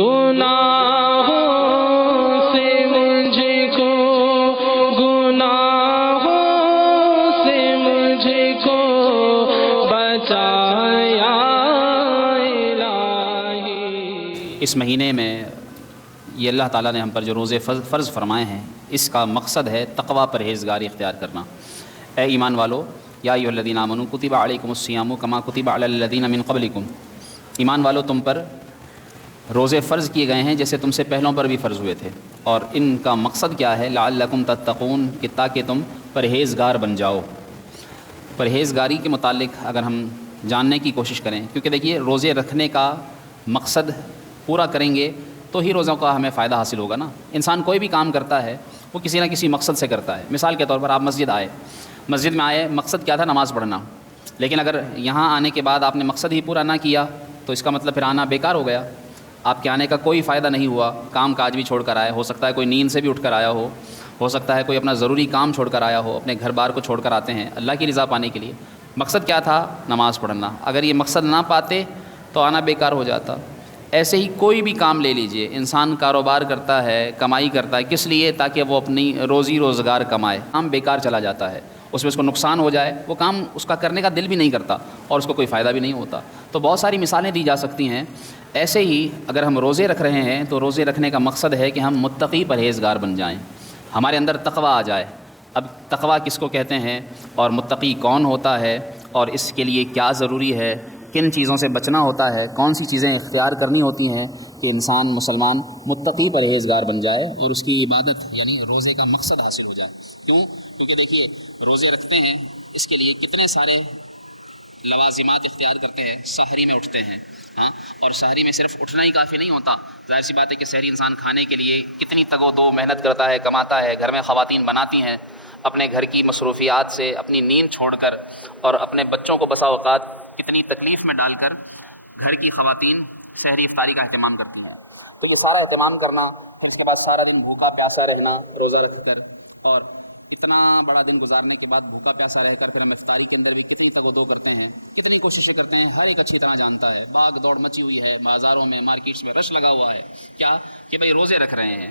گناہوں سے مجھ کو، گناہوں سے مجھ کو بچایا الہی۔ اس مہینے میں یہ اللہ تعالیٰ نے ہم پر جو روزے فرض فرمائے ہیں، اس کا مقصد ہے تقوی پرہیزگاری اختیار کرنا۔ اے ایمان والو، یا ایھا الذین آمنوا کتب علیکم الصیام کما کتب علی الذین من قبلکم، ایمان والو تم پر روزے فرض کیے گئے ہیں جیسے تم سے پہلوں پر بھی فرض ہوئے تھے، اور ان کا مقصد کیا ہے؟ لعلکم تتقون، کہ تاکہ تم پرہیزگار بن جاؤ۔ پرہیزگاری کے متعلق اگر ہم جاننے کی کوشش کریں، کیونکہ دیکھیے روزے رکھنے کا مقصد پورا کریں گے تو ہی روزوں کا ہمیں فائدہ حاصل ہوگا نا۔ انسان کوئی بھی کام کرتا ہے وہ کسی نہ کسی مقصد سے کرتا ہے۔ مثال کے طور پر آپ مسجد میں آئے، مقصد کیا تھا؟ نماز پڑھنا، لیکن اگر یہاں آنے کے بعد آپ نے مقصد ہی پورا نہ کیا تو اس کا مطلب پھر آنا بیکار ہو گیا، آپ کے آنے کا کوئی فائدہ نہیں ہوا۔ کام کاج بھی چھوڑ کر آئے، ہو سکتا ہے کوئی نیند سے بھی اٹھ کر آیا ہو سکتا ہے کوئی اپنا ضروری کام چھوڑ کر آیا ہو، اپنے گھر بار کو چھوڑ کر آتے ہیں اللہ کی رضا پانے کے لیے۔ مقصد کیا تھا؟ نماز پڑھنا۔ اگر یہ مقصد نہ پاتے تو آنا بیکار ہو جاتا۔ ایسے ہی کوئی بھی کام لے لیجئے، انسان کاروبار کرتا ہے، کمائی کرتا ہے، کس لیے؟ تاکہ وہ اپنی روزی روزگار کمائے۔ کام بیکار چلا جاتا ہے، اس میں اس کو نقصان ہو جائے، وہ کام اس کا کرنے کا دل بھی نہیں کرتا اور اس کو کوئی فائدہ بھی نہیں ہوتا۔ تو بہت ساری مثالیں دی جا سکتی ہیں۔ ایسے ہی اگر ہم روزے رکھ رہے ہیں تو روزے رکھنے کا مقصد ہے کہ ہم متقی پرہیزگار بن جائیں، ہمارے اندر تقوی آ جائے۔ اب تقوی کس کو کہتے ہیں اور متقی کون ہوتا ہے اور اس کے لیے کیا ضروری ہے، کن چیزوں سے بچنا ہوتا ہے، کون سی چیزیں اختیار کرنی ہوتی ہیں کہ انسان مسلمان متقی پرہیزگار بن جائے اور اس کی عبادت یعنی روزے کا مقصد حاصل ہو جائے۔ کیونکہ دیکھیے روزے رکھتے ہیں، اس کے لیے کتنے سارے لوازمات اختیار کرتے ہیں۔ سحری میں اٹھتے ہیں، اور سحری میں صرف اٹھنا ہی کافی نہیں ہوتا، ظاہر سی بات ہے کہ سحری انسان کھانے کے لیے کتنی تگ و دو محنت کرتا ہے، کماتا ہے، گھر میں خواتین بناتی ہیں، اپنے گھر کی مصروفیات سے اپنی نیند چھوڑ کر اور اپنے بچوں کو بسا اوقات کتنی تکلیف میں ڈال کر گھر کی خواتین سحری افطاری کا اہتمام کرتی ہیں۔ تو یہ سارا اہتمام کرنا، پھر اس کے بعد سارا دن بھوکا پیاسا رہنا روزہ رکھ کر، اور اتنا بڑا دن گزارنے کے بعد بھوکا پیاسا رہ کر پھر ہم افطاری کے اندر بھی کتنی تگ و دو کرتے ہیں، کتنی کوششیں کرتے ہیں۔ ہر ایک اچھی طرح جانتا ہے، بھاگ دوڑ مچی ہوئی ہے، بازاروں میں مارکیٹس میں رش لگا ہوا ہے، کیا کہ بھئی روزے رکھ رہے ہیں۔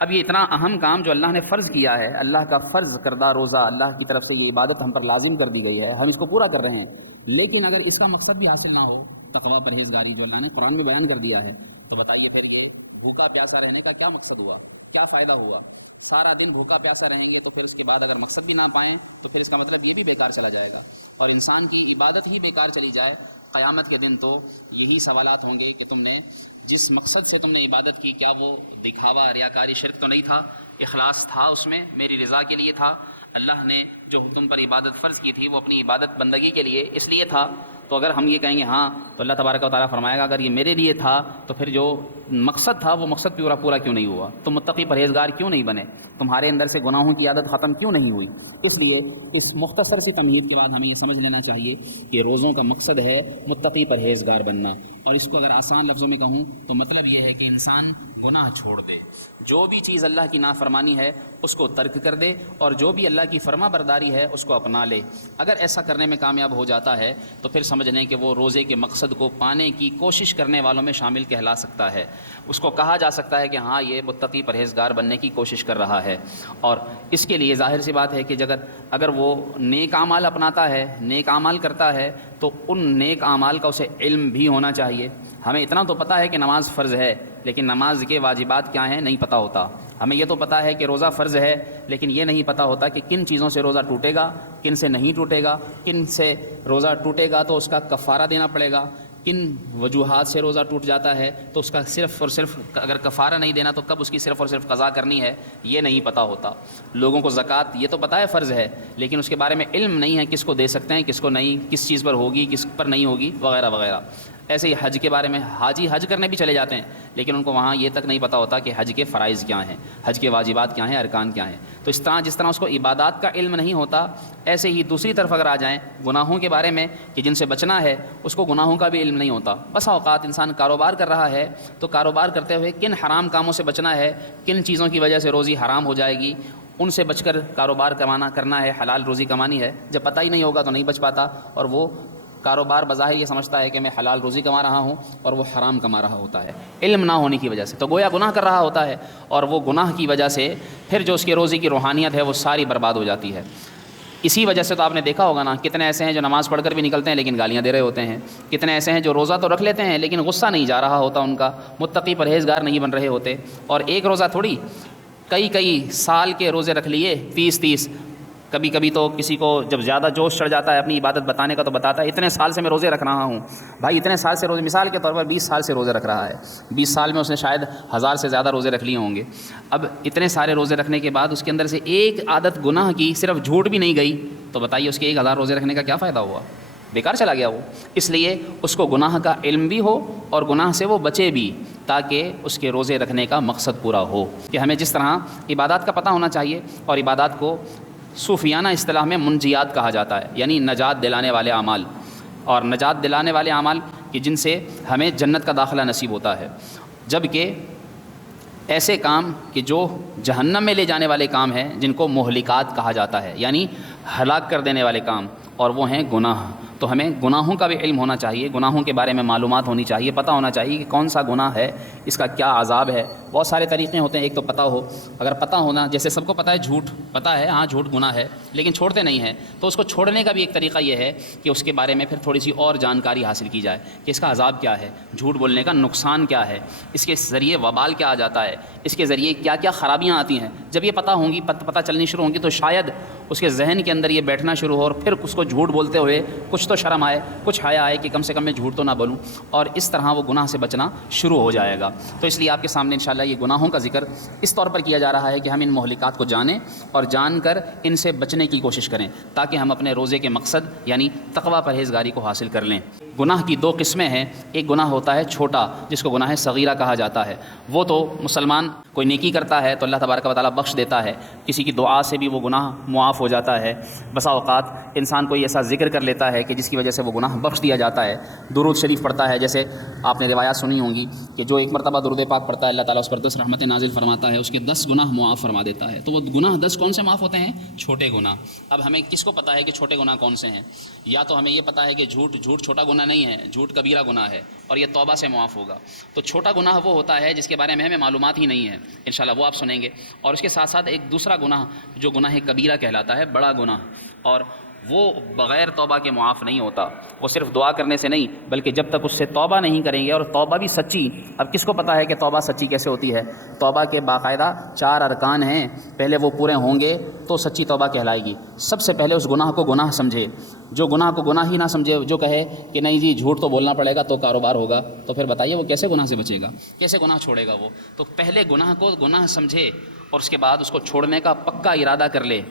اب یہ اتنا اہم کام جو اللہ نے فرض کیا ہے، اللہ کا فرض کردہ روزہ، اللہ کی طرف سے یہ عبادت ہم پر لازم کر دی گئی ہے، ہم اس کو پورا کر رہے ہیں، لیکن اگر اس کا مقصد بھی حاصل نہ ہو، تقوی پرہیزگاری جو اللہ نے قرآن میں بیان کر دیا ہے، تو بتائیے پھر یہ بھوکا پیاسا رہنے کا کیا مقصد ہوا، کیا فائدہ ہوا؟ سارا دن بھوکا پیاسا رہیں گے تو پھر اس کے بعد اگر مقصد بھی نہ پائیں تو پھر اس کا مطلب یہ بھی بیکار چلا جائے گا، اور انسان کی عبادت ہی بیکار چلی جائے قیامت کے دن تو یہی سوالات ہوں گے کہ تم نے جس مقصد سے تم نے عبادت کی، کیا وہ دکھاوا، ریاکاری، شرک تو نہیں تھا؟ اخلاص تھا اس میں، میری رضا کے لیے تھا؟ اللہ نے جو تم پر عبادت فرض کی تھی وہ اپنی عبادت بندگی کے لیے اس لیے تھا؟ تو اگر ہم یہ کہیں گے ہاں، تو اللہ تبارک و تعالیٰ فرمائے گا اگر یہ میرے لیے تھا تو پھر جو مقصد تھا وہ مقصد پورا کیوں نہیں ہوا؟ تم متقی پرہیزگار کیوں نہیں بنے؟ تمہارے اندر سے گناہوں کی عادت ختم کیوں نہیں ہوئی؟ اس لیے اس مختصر سی تمہید کے بعد ہمیں یہ سمجھ لینا چاہیے کہ روزوں کا مقصد ہے متقی پرہیزگار بننا، اور اس کو اگر آسان لفظوں میں کہوں تو مطلب یہ ہے کہ انسان گناہ چھوڑ دے، جو بھی چیز اللہ کی نافرمانی ہے اس کو ترک کر دے، اور جو بھی اللہ کی فرما برداری ہے اس کو اپنا لے۔ اگر ایسا کرنے میں کامیاب ہو جاتا ہے تو پھر سمجھ لیں کہ وہ روزے کے مقصد کو پانے کی کوشش کرنے والوں میں شامل کہلا سکتا ہے، اس کو کہا جا سکتا ہے کہ ہاں یہ متقی پرہیزگار بننے کی کوشش کر رہا ہے۔ اور اس کے لیے ظاہر سی بات ہے کہ اگر وہ نیک اعمال اپناتا ہے، نیک اعمال کرتا ہے، تو ان نیک اعمال کا اسے علم بھی ہونا چاہیے۔ ہمیں اتنا تو پتہ ہے کہ نماز فرض ہے، لیکن نماز کے واجبات کیا ہیں نہیں پتہ ہوتا۔ ہمیں یہ تو پتہ ہے کہ روزہ فرض ہے، لیکن یہ نہیں پتہ ہوتا کہ کن چیزوں سے روزہ ٹوٹے گا، کن سے نہیں ٹوٹے گا، کن سے روزہ ٹوٹے گا تو اس کا کفارہ دینا پڑے گا، کن وجوہات سے روزہ ٹوٹ جاتا ہے تو اس کا صرف اور صرف اگر کفارہ نہیں دینا تو کب اس کی صرف اور صرف قضا کرنی ہے، یہ نہیں پتہ ہوتا۔ لوگوں کو زکوٰۃ یہ تو پتہ ہے فرض ہے، لیکن اس کے بارے میں علم نہیں ہے، کس کو دے سکتے ہیں، کس کو نہیں، کس چیز پر ہوگی، کس پر نہیں ہوگی، وغیرہ وغیرہ۔ ایسے ہی حج کے بارے میں حاجی حج کرنے بھی چلے جاتے ہیں، لیکن ان کو وہاں یہ تک نہیں پتہ ہوتا کہ حج کے فرائض کیا ہیں، حج کے واجبات کیا ہیں، ارکان کیا ہیں۔ تو جس طرح اس کو عبادات کا علم نہیں ہوتا، ایسے ہی دوسری طرف اگر آ جائیں گناہوں کے بارے میں کہ جن سے بچنا ہے، اس کو گناہوں کا بھی علم نہیں ہوتا۔ بسا اوقات انسان کاروبار کر رہا ہے تو کاروبار کرتے ہوئے کن حرام کاموں سے بچنا ہے، کن چیزوں کی وجہ سے روزی حرام ہو جائے گی، ان سے بچ کر کاروبار کرنا ہے، حلال روزی کمانی ہے، جب پتہ ہی نہیں ہوگا تو نہیں بچ پاتا، اور وہ کاروبار بظاہر یہ سمجھتا ہے کہ میں حلال روزی کما رہا ہوں اور وہ حرام کما رہا ہوتا ہے علم نہ ہونے کی وجہ سے، تو گویا گناہ کر رہا ہوتا ہے، اور وہ گناہ کی وجہ سے پھر جو اس کی روزی کی روحانیت ہے وہ ساری برباد ہو جاتی ہے۔ اسی وجہ سے تو آپ نے دیکھا ہوگا نا، کتنے ایسے ہیں جو نماز پڑھ کر بھی نکلتے ہیں لیکن گالیاں دے رہے ہوتے ہیں، کتنے ایسے ہیں جو روزہ تو رکھ لیتے ہیں لیکن غصہ نہیں جا رہا ہوتا ان کا، متقی پرہیزگار نہیں بن رہے ہوتے، اور ایک روزہ تھوڑی کئی سال کے روزے رکھ لیے، 30 کبھی کبھی تو کسی کو جب زیادہ جوش چڑھ جاتا ہے اپنی عبادت بتانے کا تو بتاتا ہے اتنے سال سے میں روزے رکھ رہا ہوں۔ بھائی اتنے سال سے روزے، مثال کے طور پر 20 سال سے روزے رکھ رہا ہے، 20 سال میں اس نے شاید 1000 سے زیادہ روزے رکھ لیے ہوں گے۔ اب اتنے سارے روزے رکھنے کے بعد اس کے اندر سے ایک عادت گناہ کی، صرف جھوٹ بھی نہیں گئی، تو بتائیے اس کے 1000 روزے رکھنے کا کیا فائدہ ہوا؟ بیکار چلا گیا وہ۔ اس لیے اس کو گناہ کا علم بھی ہو اور گناہ سے وہ بچے بھی، تاکہ اس کے روزے رکھنے کا مقصد پورا ہو۔ کہ ہمیں جس طرح عبادات کا پتہ ہونا چاہیے، اور عبادات کو صوفیانہ اصطلاح میں منجیات کہا جاتا ہے، یعنی نجات دلانے والے اعمال، اور نجات دلانے والے اعمال کہ جن سے ہمیں جنت کا داخلہ نصیب ہوتا ہے، جبکہ ایسے کام کہ جو جہنم میں لے جانے والے کام ہیں جن کو مہلکات کہا جاتا ہے، یعنی ہلاک کر دینے والے کام، اور وہ ہیں گناہ۔ تو ہمیں گناہوں کا بھی علم ہونا چاہیے، گناہوں کے بارے میں معلومات ہونی چاہیے، پتہ ہونا چاہیے کہ کون سا گناہ ہے، اس کا کیا عذاب ہے۔ بہت سارے طریقے ہوتے ہیں، ایک تو پتہ ہو، اگر پتہ ہونا، جیسے سب کو پتہ ہے جھوٹ، پتہ ہے ہاں جھوٹ گناہ ہے لیکن چھوڑتے نہیں ہیں، تو اس کو چھوڑنے کا بھی ایک طریقہ یہ ہے کہ اس کے بارے میں پھر تھوڑی سی اور جانکاری حاصل کی جائے کہ اس کا عذاب کیا ہے، جھوٹ بولنے کا نقصان کیا ہے، اس کے ذریعے وبال کیا آ جاتا ہے، اس کے ذریعے کیا کیا خرابیاں آتی ہیں۔ جب یہ پتہ ہوں گی، پتہ چلنی شروع ہوں گی، تو شاید اس کے ذہن کے اندر یہ بیٹھنا شروع ہو، اور پھر اس کو جھوٹ بولتے ہوئے کچھ تو شرم آئے، کچھ حیا آئے کہ کم سے کم میں جھوٹ تو نہ بولوں، اور اس طرح وہ گناہ سے بچنا شروع ہو جائے گا۔ تو اس لیے آپ کے سامنے انشاءاللہ یہ گناہوں کا ذکر اس طور پر کیا جا رہا ہے کہ ہم ان مہلکات کو جانیں اور جان کر ان سے بچنے کی کوشش کریں، تاکہ ہم اپنے روزے کے مقصد یعنی تقوی پرہیزگاری کو حاصل کر لیں۔ گناہ کی 2 قسمیں ہیں، ایک گناہ ہوتا ہے چھوٹا جس کو گناہ صغیرہ کہا جاتا ہے، وہ تو مسلمان کوئی نیکی کرتا ہے تو اللہ تبارک و تعالیٰ بخش دیتا ہے، کسی کی دعا سے بھی وہ گناہ معاف ہو جاتا ہے۔ بسا اوقات انسان کوئی ایسا ذکر کر لیتا ہے کہ جس کی وجہ سے وہ گناہ بخش دیا جاتا ہے، درود شریف پڑھتا ہے، جیسے آپ نے روایات سنی ہوں گی کہ جو ایک مرتبہ درود پاک پڑھتا ہے اللہ تعالیٰ اس پر 10 رحمتیں نازل فرماتا ہے، اس کے 10 گناہ معاف فرما دیتا ہے۔ تو وہ گناہ 10 کون سے معاف ہوتے ہیں؟ چھوٹے گناہ۔ اب ہمیں کس کو پتہ ہے کہ چھوٹے گناہ کون سے ہیں؟ یا تو ہمیں یہ پتہ ہے کہ جھوٹ چھوٹا گناہ نہیں ہے، جھوٹ کبیرہ گناہ ہے اور یہ توبہ سے معاف ہوگا۔ تو چھوٹا گناہ وہ ہوتا ہے جس کے بارے میں ہمیں معلومات ہی نہیں ہے، انشاءاللہ وہ آپ سنیں گے۔ اور اس کے ساتھ ساتھ ایک دوسرا گناہ جو گناہ کبیرہ کہلاتا ہے، بڑا گناہ، اور وہ بغیر توبہ کے معاف نہیں ہوتا۔ وہ صرف دعا کرنے سے نہیں بلکہ جب تک اس سے توبہ نہیں کریں گے، اور توبہ بھی سچی۔ اب کس کو پتہ ہے کہ توبہ سچی کیسے ہوتی ہے؟ توبہ کے باقاعدہ 4 ارکان ہیں، پہلے وہ پورے ہوں گے تو سچی توبہ کہلائے گی۔ سب سے پہلے اس گناہ کو گناہ سمجھے، جو گناہ کو گناہ ہی نہ سمجھے، جو کہے کہ نہیں جی جھوٹ تو بولنا پڑے گا تو کاروبار ہوگا، تو پھر بتائیے وہ کیسے گناہ سے بچے گا، کیسے گناہ چھوڑے گا وہ؟ تو پہلے گناہ کو گناہ سمجھے اور اس کے بعد اس کو چھوڑنے کا پکا ارادہ کر لے،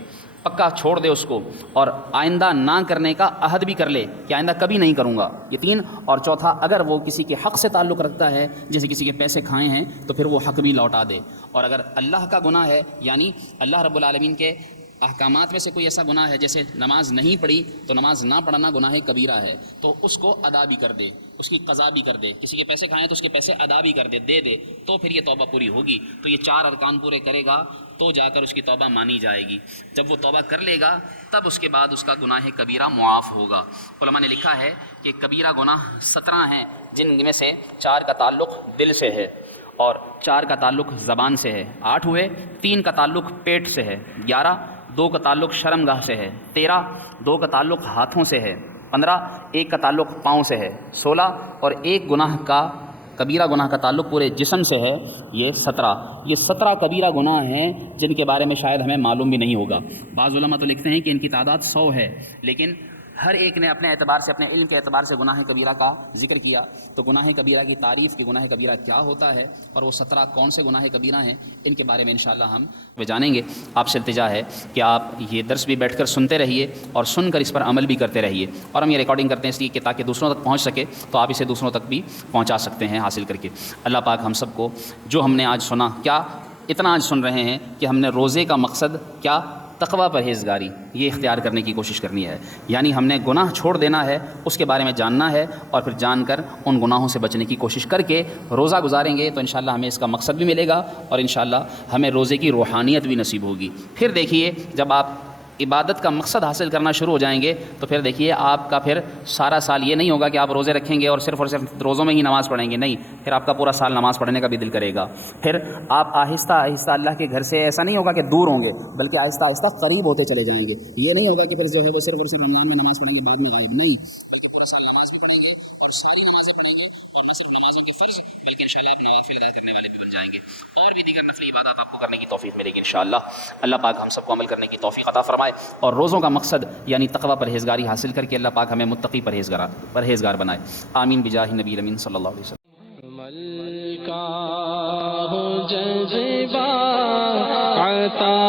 پکا چھوڑ دے اس کو، اور آئندہ نہ کرنے کا عہد بھی کر لے کہ آئندہ کبھی نہیں کروں گا، یہ 3۔ اور چوتھا، اگر وہ کسی کے حق سے تعلق رکھتا ہے، جیسے کسی کے پیسے کھائے ہیں، تو پھر وہ حق بھی لوٹا دے۔ اور اگر اللہ کا گناہ ہے، یعنی اللہ رب العالمین کے احکامات میں سے کوئی ایسا گناہ ہے، جیسے نماز نہیں پڑھی تو نماز نہ پڑھنا گناہ کبیرہ ہے، تو اس کو ادا بھی کر دے، اس کی قضا بھی کر دے۔ کسی کے پیسے کھائیں تو اس کے پیسے ادا بھی کر دے، دے دے، تو پھر یہ توبہ پوری ہوگی۔ تو یہ 4 ارکان پورے کرے گا تو جا کر اس کی توبہ مانی جائے گی۔ جب وہ توبہ کر لے گا تب اس کے بعد اس کا گناہ کبیرہ معاف ہوگا۔ علماء نے لکھا ہے کہ کبیرہ گناہ 17 ہیں، جن میں سے 4 کا تعلق دل سے ہے، اور 4 کا تعلق زبان سے ہے، 8 ہوئے، 3 کا تعلق پیٹ سے ہے، 11 2 کا تعلق شرمگاہ سے ہے، 13 2 کا تعلق ہاتھوں سے ہے، 15 1 کا تعلق پاؤں سے ہے، 16 اور 1 گناہ کا کبیرہ گناہ کا تعلق پورے جسم سے ہے، یہ 17۔ یہ 17 کبیرہ گناہ ہیں جن کے بارے میں شاید ہمیں معلوم بھی نہیں ہوگا۔ بعض علماء تو لکھتے ہیں کہ ان کی تعداد 100 ہے، لیکن ہر ایک نے اپنے اعتبار سے، اپنے علم کے اعتبار سے گناہ کبیرہ کا ذکر کیا۔ تو گناہ کبیرہ کی تعریف کہ گناہ کبیرہ کیا ہوتا ہے اور وہ 17 کون سے گناہ کبیرہ ہیں، ان کے بارے میں انشاءاللہ ہم جانیں گے۔ آپ سے التجا ہے کہ آپ یہ درس بھی بیٹھ کر سنتے رہیے اور سن کر اس پر عمل بھی کرتے رہیے، اور ہم یہ ریکارڈنگ کرتے ہیں اس لیے کہ تاکہ دوسروں تک پہنچ سکے، تو آپ اسے دوسروں تک بھی پہنچا سکتے ہیں حاصل کر کے۔ اللہ پاک ہم سب کو جو ہم نے آج سنا، کیا اتنا آج سن رہے ہیں کہ ہم نے روزے کا مقصد کیا؟ تقوی پرہیزگاری، یہ اختیار کرنے کی کوشش کرنی ہے، یعنی ہم نے گناہ چھوڑ دینا ہے، اس کے بارے میں جاننا ہے، اور پھر جان کر ان گناہوں سے بچنے کی کوشش کر کے روزہ گزاریں گے تو انشاءاللہ ہمیں اس کا مقصد بھی ملے گا، اور انشاءاللہ ہمیں روزے کی روحانیت بھی نصیب ہوگی۔ پھر دیکھیے جب آپ عبادت کا مقصد حاصل کرنا شروع ہو جائیں گے تو پھر دیکھیے آپ کا پھر سارا سال یہ نہیں ہوگا کہ آپ روزے رکھیں گے اور صرف روزوں میں ہی نماز پڑھیں گے، نہیں، پھر آپ کا پورا سال نماز پڑھنے کا بھی دل کرے گا. پھر آپ آہستہ آہستہ اللہ کے گھر سے ایسا نہیں ہوگا کہ دور ہوں گے، بلکہ آہستہ آہستہ قریب ہوتے چلے جائیں گے. یہ نہیں ہوگا کہ پھر جو ہے وہ صرف رمضان میں نماز پڑھیں گے بعد میں غائب، نہیں، بلکہ پورا سال نماز بھی پڑھیں گے اور ساری نمازیں پڑھیں گے، اور نہ صرف نمازوں کے فرض بلکہ انشاءاللہ آپ نوافل ادا کرنے والے بھی بن جائیں گے، اور بھی دیگر نفلی عبادات آپ کو کرنے کی توفیق ملے گی انشاءاللہ. اللہ پاک ہم سب کو عمل کرنے کی توفیق عطا فرمائے، اور روزوں کا مقصد یعنی تقوی پرہیزگاری حاصل کر کے اللہ پاک ہمیں متقی پرہیزگار بنائے. آمین بجاہ نبی امین صلی اللہ علیہ وسلم. عمل کا ہو جذبہ عطا